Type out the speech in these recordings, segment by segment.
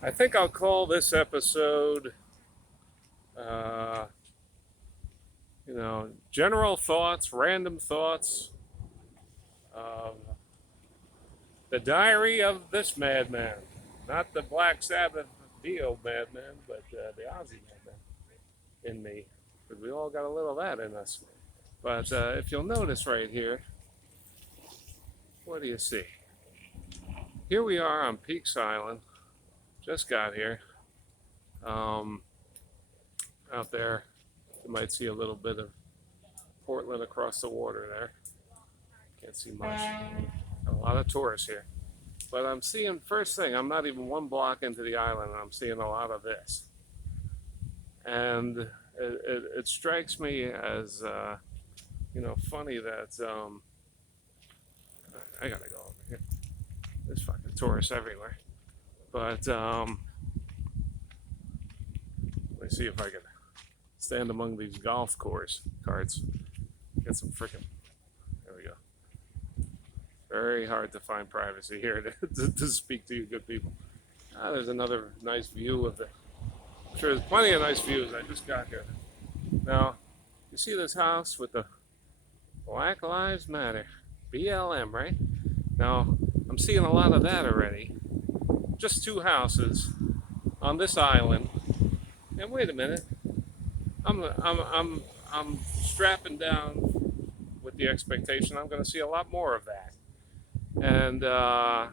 I think I'll call this episode, uh, general thoughts, random thoughts of the diary of this madman. Not the Black Sabbath Dio madman, but the Ozzy madman in me. Because we all got a little of that in us. But if you'll notice right here, what do you see? Here we are on Peaks Island. Just got here. Um, Out there, you might see a little bit of Portland across the water there. Can't see much. Got a lot of tourists here. But I'm seeing, first thing, I'm not even one block into the island, and I'm seeing a lot of this. And it strikes me as, funny that, I gotta go over here. There's fucking tourists everywhere. But, let me see if I can stand among these golf course carts. Get some freaking, there we go. Very hard to find privacy here to speak to you good people. There's another nice view of the, I'm sure there's plenty of nice views. I just got here. Now, you see this house with the Black Lives Matter, BLM, right? Now, I'm seeing a lot of that already. Just two houses on this island. And wait a minute, I'm strapping down with the expectation I'm going to see a lot more of that. And I've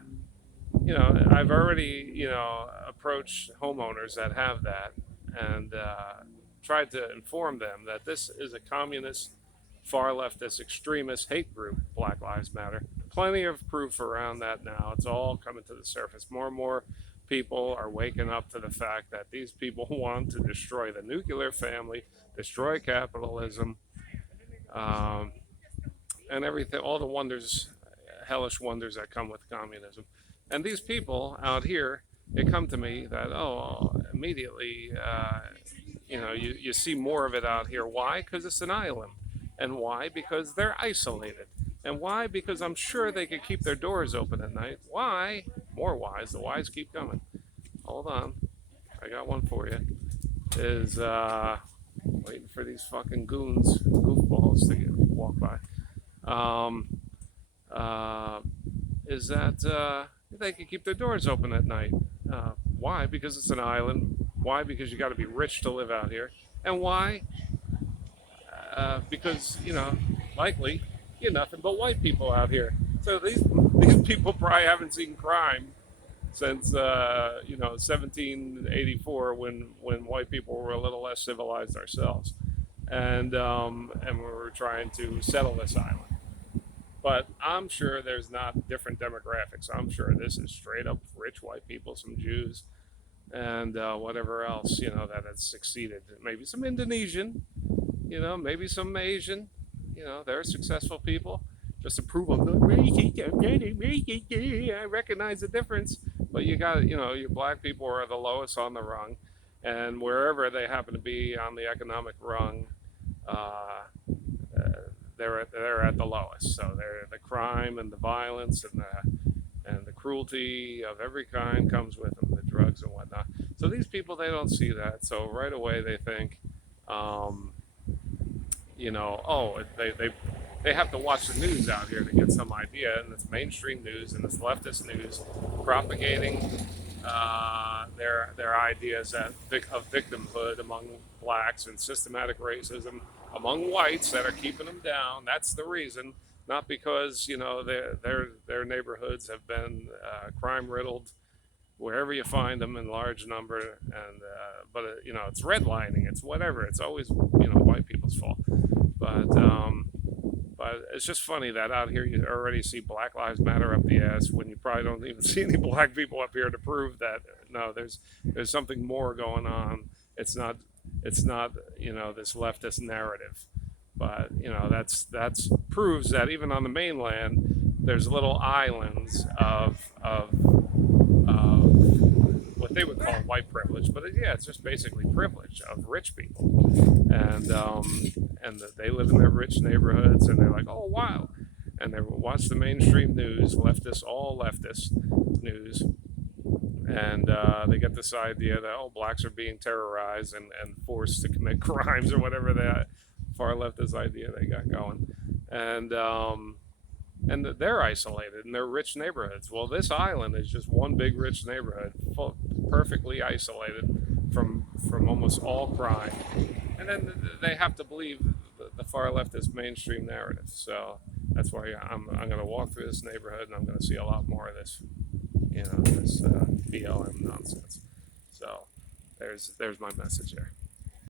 already approached homeowners that have that and tried to inform them that this is a communist, far leftist, extremist hate group. Black Lives Matter. Plenty of proof around that now. It's all coming to the surface. More and more people are waking up to the fact that these people want to destroy the nuclear family, destroy capitalism, and everything, all the wonders, hellish wonders that come with communism. And these people out here, they come to me that, immediately, you see more of it out here. Why? Because it's an island. And why? Because they're isolated. And why? Because I'm sure they could keep their doors open at night. Why? More whys. The whys keep coming. Hold on. I got one for you. Is waiting for these fucking goons, goofballs to walk by. Is that they can keep their doors open at night. Why? Because it's an island. Why? Because you got to be rich to live out here. And why? Because likely you're nothing but white people out here. So these people probably haven't seen crime since 1784 when white people were a little less civilized ourselves, and we were trying to settle this island. But I'm sure there's not different demographics. I'm sure this is straight up rich white people, some Jews, and whatever else that has succeeded. Maybe some Indonesian, maybe some Asian. They're successful people. Just to prove I'm not racist, I recognize the difference. But you got, your black people are the lowest on the rung, and wherever they happen to be on the economic rung, they're at the lowest. So they're the crime and the violence and the cruelty of every kind comes with them, the drugs and whatnot. So these people, they don't see that. So right away they think, they have to watch the news out here to get some idea, and it's mainstream news and it's leftist news propagating their ideas of victimhood among blacks and systematic racism among whites that are keeping them down. That's the reason, not because their neighborhoods have been crime riddled wherever you find them in large number, and but it's redlining, it's whatever, it's always white people's fault. But it's just funny that out here you already see Black Lives Matter up the ass when you probably don't even see any black people up here to prove that no, there's something more going on. It's not this leftist narrative, but that's proves that even on the mainland there's little islands of what they would call white privilege, but it's just basically privilege of rich people, and they live in their rich neighborhoods, and they're like, oh wow, and they watch the mainstream news, all leftist news, and they get this idea that, oh, blacks are being terrorized and forced to commit crimes or whatever that far leftist idea they got going, and they're isolated in their rich neighborhoods. Well, this island is just one big rich neighborhood, perfectly isolated from almost all crime, and then they have to believe the far leftist mainstream narrative. So that's why I'm going to walk through this neighborhood and I'm going to see a lot more of this, this BLM nonsense. So there's my message there.